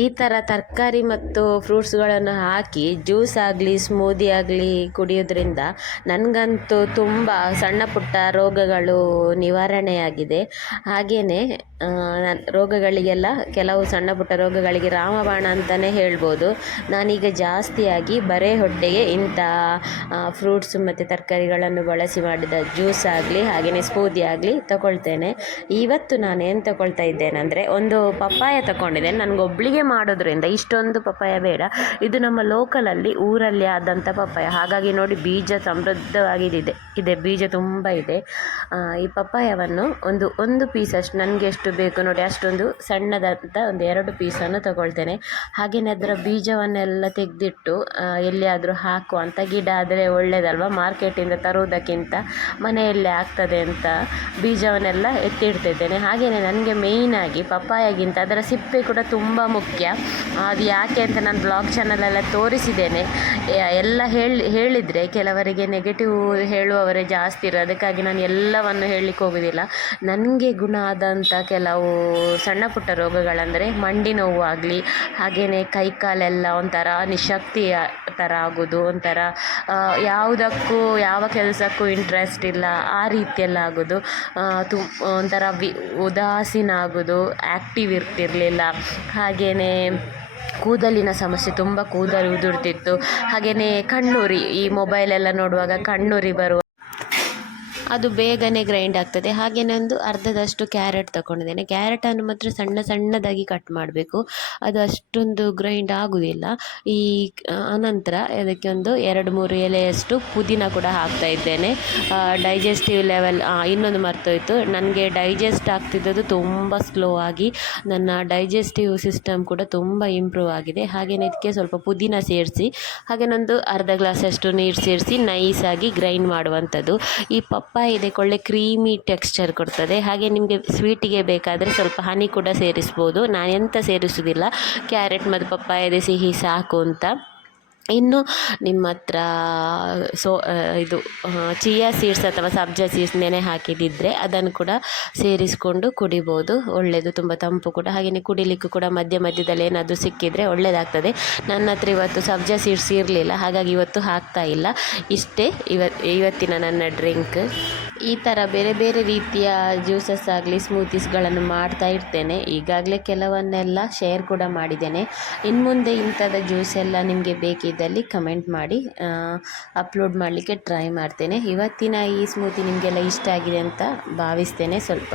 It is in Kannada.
ಈ ಥರ ತರಕಾರಿ ಮತ್ತು ಫ್ರೂಟ್ಸ್ಗಳನ್ನು ಹಾಕಿ ಜ್ಯೂಸ್ ಆಗಲಿ ಸ್ಮೂದಿ ಆಗಲಿ ಕುಡಿಯೋದ್ರಿಂದ ನನಗಂತೂ ತುಂಬ ಸಣ್ಣ ಪುಟ್ಟ ರೋಗಗಳು ನಿವಾರಣೆಯಾಗಿದೆ. ಹಾಗೆಯೇ ರೋಗಗಳಿಗೆಲ್ಲ ಕೆಲವು ಸಣ್ಣ ಪುಟ್ಟ ರೋಗಗಳಿಗೆ ರಾಮಬಾಣ ಅಂತಲೇ ಹೇಳ್ಬೋದು. ನಾನೀಗ ಜಾಸ್ತಿಯಾಗಿ ಬರೇ ಹೊಟ್ಟೆಗೆ ಇಂಥ ಫ್ರೂಟ್ಸ್ ಮತ್ತು ತರಕಾರಿಗಳನ್ನು ಬಳಸಿ ಮಾಡಿದ ಜ್ಯೂಸ್ ಆಗಲಿ ಹಾಗೆಯೇ ಸ್ಮೂದಿ ಆಗಲಿ ತಗೊಳ್ತೇನೆ. ಇವತ್ತು ನಾನು ಏನು ತಗೊಳ್ತಾ ಇದ್ದೇನೆ ಅಂದರೆ ಒಂದು ಪಪ್ಪಾಯ ತಗೊಂಡಿದ್ದೇನೆ ನನಗೊಬ್ಳಿಗೆ ಮಾಡೋದ್ರಿಂದ ಇಷ್ಟೊಂದು ಪಪ್ಪಾಯ ಬೇಡ. ಇದು ನಮ್ಮ ಲೋಕಲಲ್ಲಿ ಊರಲ್ಲಿ ಆದಂಥ ಪಪ್ಪಾಯ. ಹಾಗಾಗಿ ನೋಡಿ ಬೀಜ ಸಮೃದ್ಧವಾಗಿದೆ. ಇದೆ, ಬೀಜ ತುಂಬ ಇದೆ. ಈ ಪಪ್ಪಾಯವನ್ನು ಒಂದು ಒಂದು ಪೀಸ್ ಅಷ್ಟು ನನಗೆ ಎಷ್ಟು ಬೇಕು ನೋಡಿ, ಅಷ್ಟೊಂದು ಸಣ್ಣದಂತ ಒಂದು ಎರಡು ಪೀಸನ್ನು ತಗೊಳ್ತೇನೆ. ಹಾಗೆಯೇ ಅದರ ಬೀಜವನ್ನೆಲ್ಲ ತೆಗೆದಿಟ್ಟು ಎಲ್ಲಿಯಾದರೂ ಹಾಕುವಂಥ ಗಿಡ ಆದರೆ ಒಳ್ಳೆಯದಲ್ವ ಮಾರ್ಕೆಟಿಂದ ತರುವುದಕ್ಕಿಂತ ಮನೆಯಲ್ಲೇ ಆಗ್ತದೆ ಅಂತ ಬೀಜವನ್ನೆಲ್ಲ ಎತ್ತಿಡ್ತಿದ್ದೇನೆ. ಹಾಗೆಯೇ ನನಗೆ ಮೇಯ್ನಾಗಿ ಪಪ್ಪಾಯಗಿಂತ ಅದರ ಸಿಪ್ಪೆ ಕೂಡ ತುಂಬ ಮುಖ್ಯ. ಅದು ಯಾಕೆ ಅಂತ ನಾನು ಬ್ಲಾಗ್ ಚಾನಲೆಲ್ಲ ತೋರಿಸಿದ್ದೇನೆ. ಎಲ್ಲ ಹೇಳಿ, ಹೇಳಿದರೆ ಕೆಲವರಿಗೆ ನೆಗೆಟಿವ್ ಹೇಳುವವರೇ ಜಾಸ್ತಿ ಇರೋ ಅದಕ್ಕಾಗಿ ನಾನು ಎಲ್ಲವನ್ನು ಹೇಳಲಿಕ್ಕೆ ಹೋಗೋದಿಲ್ಲ. ನನಗೆ ಗುಣ ಆದಂಥ ಕೆಲವು ಸಣ್ಣ ಪುಟ್ಟ ರೋಗಗಳಂದರೆ ಮಂಡಿ ನೋವು ಆಗಲಿ ಹಾಗೆಯೇ ಕೈ ಕಾಲೆಲ್ಲ ಒಂಥರ ನಿಶಕ್ತಿ ಥರ ಆಗೋದು, ಒಂಥರ ಯಾವುದಕ್ಕೂ, ಯಾವ ಕೆಲಸಕ್ಕೂ ಇಂಟ್ರೆಸ್ಟ್ ಇಲ್ಲ, ಆ ರೀತಿಯೆಲ್ಲ ಆಗೋದು. ತು ಒಂಥರ ವಿ, ಉದಾಸೀನ ಆಗೋದು ಆ್ಯಕ್ಟಿವ್ ಇರ್ತಿರಲಿಲ್ಲ. ಹಾಗೆಯೇ ಕೂದಲಿನ ಸಮಸ್ಯೆ ತುಂಬ ಕೂದಲು ಉದುರ್ತಿತ್ತು. ಹಾಗೆಯೇ ಕಣ್ಣುರಿ ಈ ಮೊಬೈಲೆಲ್ಲ ನೋಡುವಾಗ ಕಣ್ಣುರಿ ಬರುವ ಅದು ಬೇಗನೆ ಗ್ರೈಂಡ್ ಆಗ್ತದೆ. ಹಾಗೆ ಒಂದು ಅರ್ಧದಷ್ಟು ಕ್ಯಾರೆಟ್ ತಗೊಂಡಿದ್ದೇನೆ ಕ್ಯಾರೆಟನ್ನು ಮಾತ್ರ ಸಣ್ಣ ಸಣ್ಣದಾಗಿ ಕಟ್ ಮಾಡಬೇಕು. ಅದು ಅಷ್ಟೊಂದು ಗ್ರೈಂಡ್ ಆಗುವುದಿಲ್ಲ ಈ ಅನಂತರ ಅದಕ್ಕೆ ಒಂದು ಎರಡು ಮೂರು ಎಲೆಯಷ್ಟು ಪುದೀನ ಕೂಡ ಹಾಕ್ತಾ ಇದ್ದೇನೆ. ಡೈಜೆಸ್ಟಿವ್ ಲೆವೆಲ್ ಇನ್ನೊಂದು ಮರ್ತೋಯ್ತು. ನನಗೆ ಡೈಜೆಸ್ಟ್ ಆಗ್ತಿದ್ದದ್ದು ತುಂಬ ಸ್ಲೋ ಆಗಿ ನನ್ನ ಡೈಜೆಸ್ಟಿವ್ ಸಿಸ್ಟಮ್ ಕೂಡ ತುಂಬ ಇಂಪ್ರೂವ್ ಆಗಿದೆ. ಹಾಗೆಯೇ ಇದಕ್ಕೆ ಸ್ವಲ್ಪ ಪುದೀನ ಸೇರಿಸಿ ಹಾಗೇನೊಂದು ಅರ್ಧ ಗ್ಲಾಸಷ್ಟು ನೀರು ಸೇರಿಸಿ ನೈಸಾಗಿ ಗ್ರೈಂಡ್ ಮಾಡುವಂಥದ್ದು. ಈ ಇದೆ ಒಳ್ಳೆ ಕ್ರೀಮಿ ಟೆಕ್ಸ್ಚರ್ ಕೊಡ್ತದೆ. ಹಾಗೆ ನಿಮಗೆ ಸ್ವೀಟಿಗೆ ಬೇಕಾದರೆ ಸ್ವಲ್ಪ ಹನಿ ಕೂಡ ಸೇರಿಸ್ಬೋದು. ನಾನು ಎಂತ ಸೇರಿಸೋದಿಲ್ಲ. ಕ್ಯಾರೆಟ್ ಮತ್ತು ಪಪ್ಪಾಯದ ಸಿಹಿ ಸಾಕು ಅಂತ. ಇನ್ನು ನಿಮ್ಮ ಹತ್ರ ಸೊ ಇದು ಚಿಯಾ ಸೀಡ್ಸ್ ಅಥವಾ ಸಬ್ಜಾ ಸೀಡ್ಸ್ ನೆನೆ ಹಾಕಿದಿದ್ದರೆ ಅದನ್ನು ಕೂಡ ಸೇರಿಸಿಕೊಂಡು ಕುಡಿಬೋದು. ಒಳ್ಳೆಯದು ತುಂಬ ತಂಪು ಕೂಡ. ಹಾಗೆಯೇ ಕುಡಿಲಿಕ್ಕೂ ಕೂಡ ಮಧ್ಯ ಮಧ್ಯದಲ್ಲಿ ಏನಾದರೂ ಸಿಕ್ಕಿದರೆ ಒಳ್ಳೆಯದಾಗ್ತದೆ ನನ್ನ ಹತ್ರ ಇವತ್ತು ಸಬ್ಜಾ ಸೀಡ್ಸ್ ಇರಲಿಲ್ಲ, ಹಾಗಾಗಿ ಇವತ್ತು ಹಾಕ್ತಾ ಇಲ್ಲ. ಇಷ್ಟೇ ಇವತ್ತು ಇವತ್ತಿನ ನನ್ನ ಡ್ರಿಂಕ್. ಈ ಥರ ಬೇರೆ ಬೇರೆ ರೀತಿಯ ಜ್ಯೂಸಸ್ ಆಗಲಿ, ಸ್ಮೂತೀಸ್ಗಳನ್ನು ಮಾಡ್ತಾ ಇರ್ತೇನೆ. ಈಗಾಗಲೇ ಕೆಲವನ್ನೆಲ್ಲ ಶೇರ್ ಕೂಡ ಮಾಡಿದ್ದೇನೆ. ಇನ್ನು ಮುಂದೆ ಇಂಥದ ಜ್ಯೂಸ್ ಎಲ್ಲ ನಿಮಗೆ ಬೇಕಿದ್ದಲ್ಲಿ ಕಮೆಂಟ್ ಮಾಡಿ ಅಪ್ಲೋಡ್ ಮಾಡಲಿಕ್ಕೆ ಟ್ರೈ ಮಾಡ್ತೇನೆ. ಇವತ್ತಿನ ಈ ಸ್ಮೂತಿ ನಿಮಗೆಲ್ಲ ಇಷ್ಟ ಆಗಿದೆ ಅಂತ ಭಾವಿಸ್ತೇನೆ. ಸ್ವಲ್ಪ